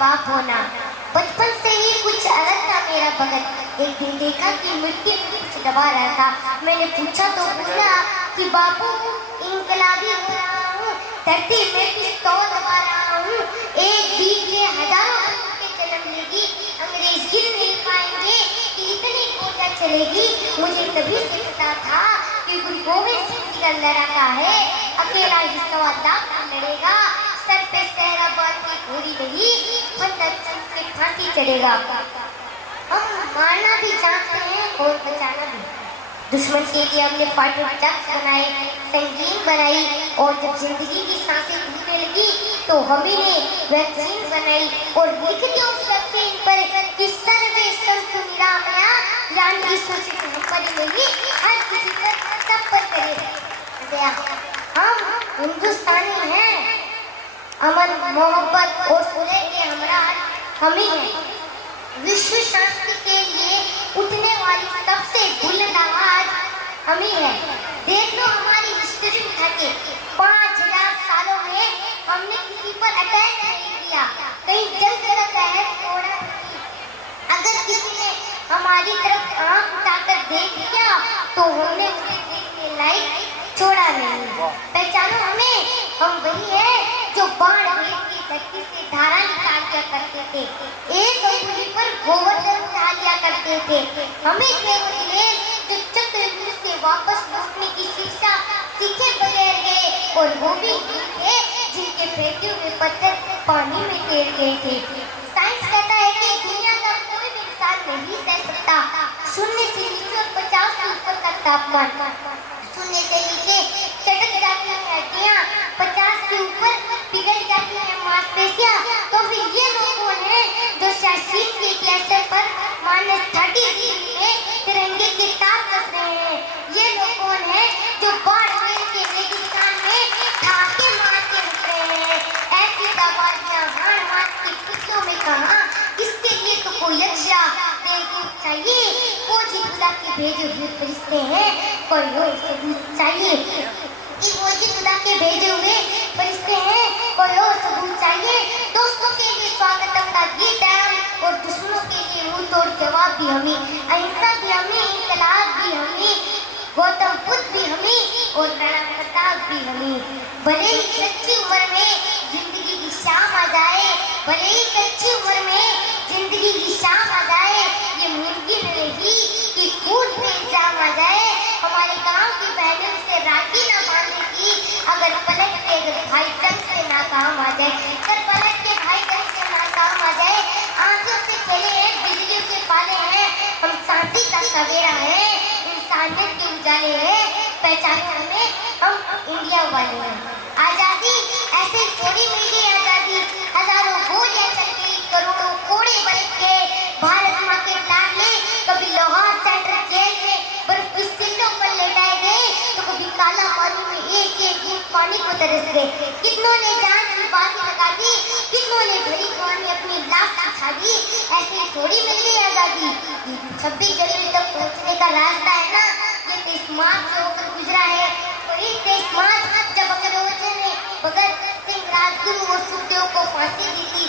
बाप होना। बचपन से ही कुछ अलग था मेरा बगल। एक दिन देखा कि मिट्टी में कुछ दबा रहा था। मैंने पूछा तो बोला कि बापू इंकलाबी हो रहा हूँ, धरती में पिस्तौल दबा रहा हूँ। एक बीज में हजारों बच्चों के जन्म लेगी, अंग्रेज गिर नहीं पाएंगे कि इतनी गोलियां चलेगी। मुझे तभी से पता था कि गुरु गोविंद सिंह जी का लड़ाका है, अकेला ही सवा लाख लड़ेगा। सर पे सहरा बांध के घोड़ी नहीं, फंदर चंद पे फांसी चढ़ेगा। हम मारना भी जानते हैं और बचाना भी। दुश्मन के लिए हमने फाइटर जेट बनाए, संगीन बनाई, और जब जिंदगी की सांसें टूटने लगी तो हमने वैक्सीन बनाई और लिख दिया उस वैक्सीन पर कि सर्वे संत निरामया यानी कि सोचित पर नहीं, हर किसी पर सब पर करे। हम हिंदुस्तानी हैं, अमन मोहब्बत और सुलह के हमराज हम ही हैं। विश्व शांति के लिए उठने वाली सबसे बुलंद आवाज हम ही है। देख लो हमारी हिस्ट्री उठा के, 5000 सालों में हमने किसी पर अटैक नहीं किया, कहीं जंग लड़ा है थोड़ा। अगर किसी ने हमारी तरफ आंख उठाकर देख लिया तो हमने उसे देखने लायक छोड़ा नहीं। पहचानो हमें, हम वही है जो बाण की धरती से धारा निकाल दिया करते थे, एक अंगुली पर गोवर्धन उठा लिया करते थे। हमें केवल जो चक्रव्यूह से वापस लौटने की शिक्षा सीखे बगैर गए, और वो भी थे जिनके फेंके हुए पत्थर पानी में तैर गए थे। साइंस कहता है कि दुनिया का कोई भी इंसान नहीं सह सकता शून्य से नीचे और 50 से ऊपर का तापमान। शून्य से नीचे चटक जाती हैं हड्डियां, 50 के ऊपर पिघल जाती हैं मांसपेशियां। तो फिर ये लोग कौन हैं जो शासीन के ग्लेशियर पर -30 में तिरंगे के तार कस रहे हैं? ये लोग कौन हैं जो बाड़मेर के रेगिस्तान में ठाके मार के रुक रहे हैं? ऐसी दवाइयां हार हाथ की पुतलों में कहाँ? इसके लिए तो कोई अच्छा देवदूत चाहिए, फौजी खुदा के भेजे हुए फरिश्ते हैं, कोई और सबूत चाहिए कि फौजी खुदा के भेजे हुए फरिश्ते हैं, कोई और सबूत चाहिए। दोस्तों के लिए स्वागतम का गीत है और दुश्मनों के लिए मुंह तोड़ जवाब भी हमें, अहिंसा भी हमें, इंकलाब भी हमें, गौतम बुद्ध भी हमें और राणा प्रताप भी हमें। भले ही कच्ची उम्र में जिंदगी की शाम आ जाए, भले ही कच्ची उम्र में जिंदगी की शाम आ जाए, ये मुमकिन नहीं कि खून पे इल्जाम आ जाए। हमारे गांव की बहनों से राखी ना बांधने की, अगर पलट के भाई जंग से नाकाम आ जाए, अगर पलट के भाई जंग से नाकाम आ जाए। आंखों से खेले हैं, बिजलियों के पाले हैं, हम शांति का सवेरा है, इंसानियत के उजाले हैं। पहचाने हमें, हम इंडिया वाले हैं। आजादी ऐसे थोड़ी मिली, आजादी हजारों गोलियां चल गई, करोड़ों कोड़े बरस गए। भारत माँ के लाडले कभी लाहौर सेंट्रल जेल में बर्फ की सिल्लों पर लेटाए गए, तो कभी काला पानी में एक एक बूंद पानी को तरस गए। कितनों ने जान की बाजी लगा दी, कितनों ने भरी खौर में अपनी लाश बिछा दी। ऐसे थोड़ी मिल गई आजादी। 26 जनवरी तक पहुँचने का रास्ता है ना, ये 23 मार्च से होकर गुजरा है। वही 23 मार्च जब अंग्रेजों ने भगत सिंह, राजगुरु और सुखदेव को फांसी दी थी।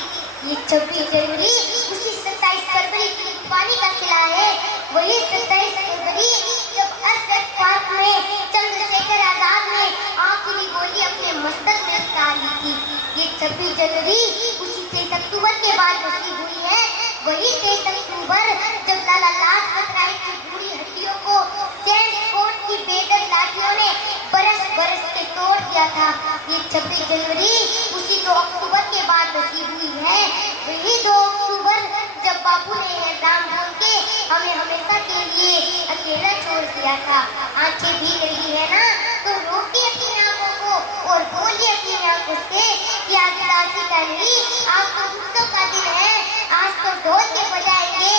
ये 26 जनवरी उसी 27 फरवरी की पानी का सिला है। वही 27 फरवरी जब अरसद पार्क में चंद्रशेखर आजाद ने आखिरी गोली अपने मस्तक में उतार ली थी। ये 26 जनवरी उसी 23 अक्टूबर के बाद नसीब हुई है। वही 23 अक्टूबर जब लाला लाजपत राय की बूढ़ी हड्डियों को चैन कोट की बेदर लाठियों ने बरस बरस के तोड़ दिया था। ये 26 जनवरी उसी 2 अक्टूबर के बाद नसीब हुई है। वही 2 अक्टूबर जब बापू ने राम बोल के हमें हमेशा के लिए अकेला छोड़ दिया था। आंखें भीग रही है ना, तो रोकिए अपनी आंखों को और बोलिए अपनी आंखों से कि आज उदासी का नहीं, आज तो उत्सव का दिन है। आज तो ढोल के बजाएंगे,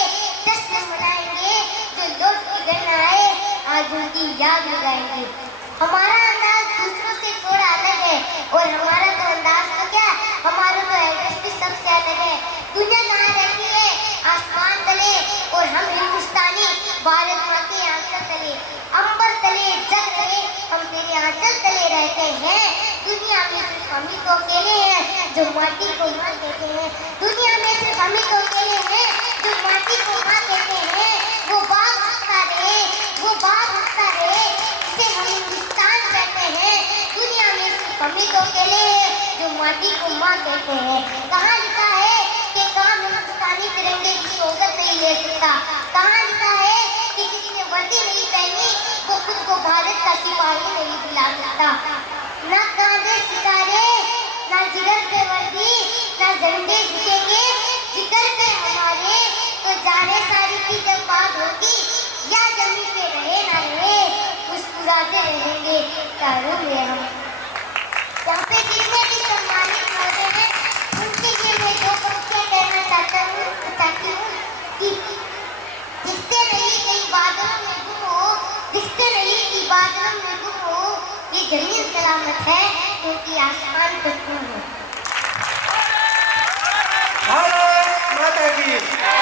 जश्न मनाएंगे, जो लौट के गणना आए आज उनकी याद लगाएंगे। हमारा अंदाज दूसरों से थोड़ा अलग है, और हमारा तो अंदाज तो क्या, हमारा तो एड्रेस भी सबसे अलग है। दुनिया कहाँ रहती है? आसमान तले, और हम हिंदुस्तानी भारत माँ के आंचल तले, अंबर तले जग रहे, हम तेरे आंचल तले रहते हैं। दुनिया में सिर्फ हम ही तो अकेले हैं जो माटी को मार देते हैं। दुनिया में समित अकेले हैं जो माटी को माँ कहते हैं। वो बाप हंसता रहे, वो बाप हंसता रहे, इसे हम हिंदुस्तान कहते हैं। दुनिया में सिर्फ हम ही तो अकेले हैं जो माटी को माँ कहते हैं। कहाँ लिखा है कि काम हिंदुस्तानी तिरंगे की शोहरत नहीं ले सकता? कहाँ लिखा है कि किसी ने वर्दी नहीं पहनी वो खुद को भारत का सिपाही नहीं दिला सकता? ना कांधे सितारे, ना जिगर पे वर्दी, ना झंडे दिखेंगे जिगर पे हमारे। तो जाने सारी की जब बात होगी या जमीन पे रहे ना रहे, मुस्कुराते रहेंगे तारों में हम। यहाँ पे जितने भी सम्मानित होते हैं उनके लिए मैं दो पंक्तियाँ कहना चाहती हूँ कि दिखते नहीं कई बादलों में गुम हो, दिखते नहीं कि बादलों में गुम हो, ये जमीन सलामत है क्योंकि आसमान पर तुम हो। भारत माता की